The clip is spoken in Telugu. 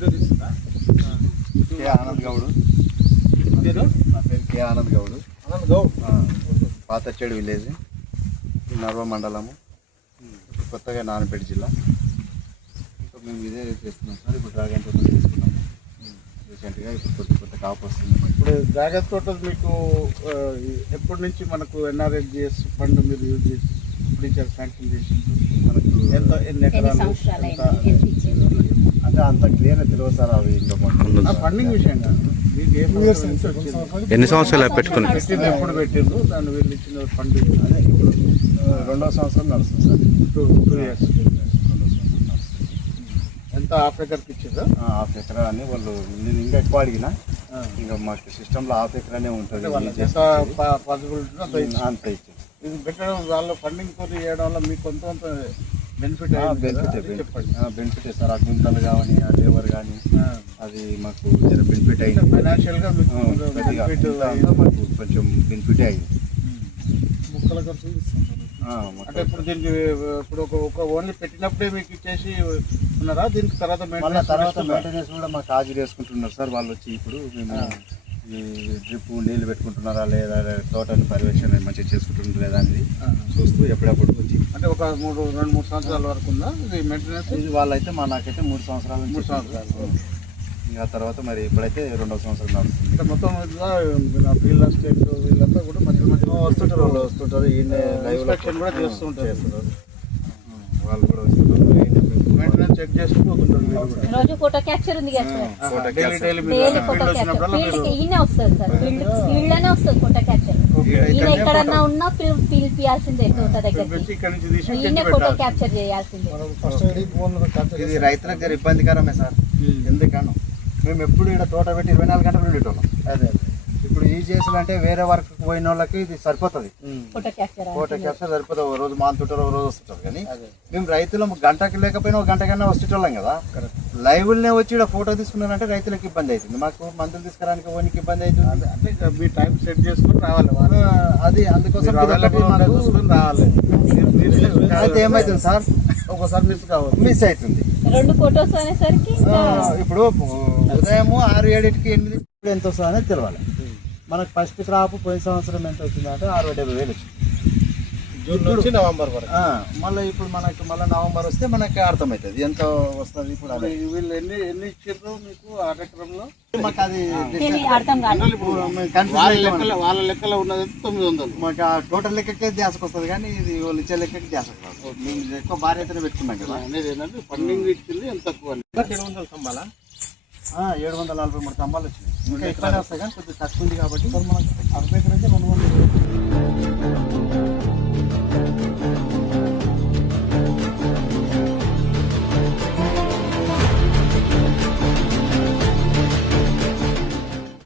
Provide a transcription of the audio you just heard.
వీడియో తీస్తుందా? కే ఆనంద్ గౌడ్. పేరు? నా పేరు కే ఆనంద్ గౌడ్. ఆనంద్ గౌడ్. పాతచ్చేడు విలేజ్, నర్వ మండలము, కొత్తగా నారాయణపేట జిల్లా. ఇంకా మేము ఇదే చేస్తున్నాం సార్. ఇప్పుడు డ్రాగన్ తోటలు తీసుకున్నాము రీసెంట్గా. ఇప్పుడు కొత్త కాపు వస్తుంది. ఇప్పుడు డ్రాగన్ తోటలు మీకు ఎప్పటి నుంచి మనకు ఎన్ఆర్ఎఫ్జిఎస్ ఫండ్ మీరు యూజ్ చేసి ఇప్పుడు ఇచ్చారు, శాంక్షన్ చేసి మనకు ఎన్ని ఎకరాలు అంటే అంత క్లియర్గా తెలియదు సార్. అవి ఇంకా ఫండింగ్ విషయం కాదు, మీకు ఏ ఎన్ని సంవత్సరాలు పెట్టుకుని ఎప్పుడు పెట్టిండ్రు దాన్ని వీళ్ళు ఇచ్చిన ఫండ్? అదే ఇప్పుడు 2వ సంవత్సరం నడుస్తుంది సార్. 2 years. ఎంత హాఫ్ ఎకర్కి ఇచ్చిందా? హాఫ్ ఎకరా అని వాళ్ళు. నేను ఇంకా ఎక్కువ అడిగినా, ఇంకా మాకు సిస్టంలో హాఫ్ ఎకరానే ఉంటుంది. ఎంత పాసిబిలిటీ అంత ఇచ్చింది. ఇది పెట్టడం వాళ్ళ ఫండింగ్ తో చేయడం వల్ల మీకు కొంత బెనిఫిట్ చెప్పండి. Benefit sir. ఆ గుంతలు కానీ, ఆ లేబర్ కానీ, అది మాకు బెనిఫిట్ అయింది. ఫైనాన్షియల్ గా మాకు కొంచెం బెనిఫిట్ అయింది. ముక్కల ఖర్చు అంటే ఇప్పుడు దీనికి ఇప్పుడు ఒక ఓన్లీ పెట్టినప్పుడే మీకు ఇచ్చేసి ఉన్నారా? దీనికి తర్వాత మెయింటెనెన్స్ కూడా మాకు హాజరు చేసుకుంటున్నారు సార్ వాళ్ళు వచ్చి. ఇప్పుడు మేము ఈ డ్రిప్ నీళ్ళు పెట్టుకుంటున్నారా లేదా, తోటని పర్యవేక్షణ మంచిగా చేసుకుంటున్నారా లేదా అనేది చూస్తూ ఎప్పుడప్పుడు వచ్చి. అంటే ఒక 2-3 సంవత్సరాల వరకు ఉందా ఇది మెయింటెనెన్స్? ఇది వాళ్ళైతే నాకైతే 3 సంవత్సరాలు. 3 సంవత్సరాలు. ఇంకా తర్వాత మరి ఇప్పుడైతే 2వ సంవత్సరం నడుస్తుంది. అంటే మొత్తం ఫీల్డ్ ఎస్టేట్ వీళ్ళంతా కూడా మధ్య వస్తుంటారు. వాళ్ళు వస్తుంటారు, ఈయన లైవ్ కూడా చేస్తూ ఉంటారు. వాళ్ళు కూడా వస్తుంటారు, మెయింటెనెన్స్ చెక్ చేసుకుంటుంటారు. రోజు ఫోటో క్యాప్చర్ ఉంది కదా సార్, డైలీ ఫోటో క్యాప్చర్ ఈయనే వస్తుంది సార్, ఫీల్డ్ లోనే వస్తుంది ఫోటో క్యాప్చర్. ఈయన ఎక్కడన్నా ఉన్నా పిలిపియాల్సిందే తోట దగ్గరికి, ఈయనే ఫోటో క్యాప్చర్ చేయాల్సిందే. ఇది రైతులకు జర ఇబ్బందికరమే సార్. ఎందుకన్నా మేము ఎప్పుడు ఇక్కడ తోట పెట్టి 24 గంటలు ఉండేటోళ్ళం. అదే ఇప్పుడు ఈ చేసలు అంటే వేరే వర్క్ పోయిన వాళ్ళకి ఇది సరిపోతుంది. ఫోటో క్యాప్చర్ సరిపోతుంది. ఒక రోజు మాంతుంటారు, ఒక రోజు వస్తుంటారు. కానీ మేము రైతులు గంటకి లేకపోయినా ఒక గంట కన్నా వచ్చేటోళ్ళం కదా. లైవ్లనే వచ్చి ఇక్కడ ఫోటో తీసుకున్నారంటే రైతులకు ఇబ్బంది అవుతుంది, మాకు మందులు తీసుకురానికి పోనీకి ఇబ్బంది అవుతుంది. అంటే మీ టైం సెట్ చేసుకుని రావాలి. అది అందుకోసం రావాలి. అయితే ఏమవుతుంది సార్, ఒకసారి మిస్ అవుతుంది. 2 ఫోటోస్ అనేసరికి ఇప్పుడు ఉదయం 6-7-8 ఇప్పుడు ఎంత వస్తుంది అనేది తెలవాలి మనకు. ఫస్ట్ క్రాప్ పోయిన సంవత్సరం ఎంత వచ్చిందంటే 60-70 వేలు వచ్చింది. జూన్ నుంచి నవంబర్ వరకు. మళ్ళీ ఇప్పుడు మనకు నవంబర్ వస్తే మనకి అర్థమవుతుంది ఎంత వస్తుంది. ఇప్పుడు వీళ్ళు ఎన్ని ఇచ్చారు మీకు ఆ ఎకరంలో? మాకు అది వాళ్ళ లెక్కలో ఉన్నది 900. మాకు ఆ టోటల్ లెక్కకే ధ్యాసకు వస్తుంది, కానీ ఇది వాళ్ళు ఇచ్చే లెక్కకి ధ్యాసకు రాదు. మేము ఎక్కువ భారీ అయితే పెట్టుకున్నాం కదా. అనేది ఏంటంటే ఫండింగ్ ఇచ్చింది ఎంత తక్కువ. 700 స్తంభాలా? 743 స్తంభాలు వచ్చినాయి. ఇంకా ఎక్కువనే వస్తాయి కానీ కొద్దిగా తక్కువ ఉంది కాబట్టి మనకు 60 ఎకరం అయితే 200.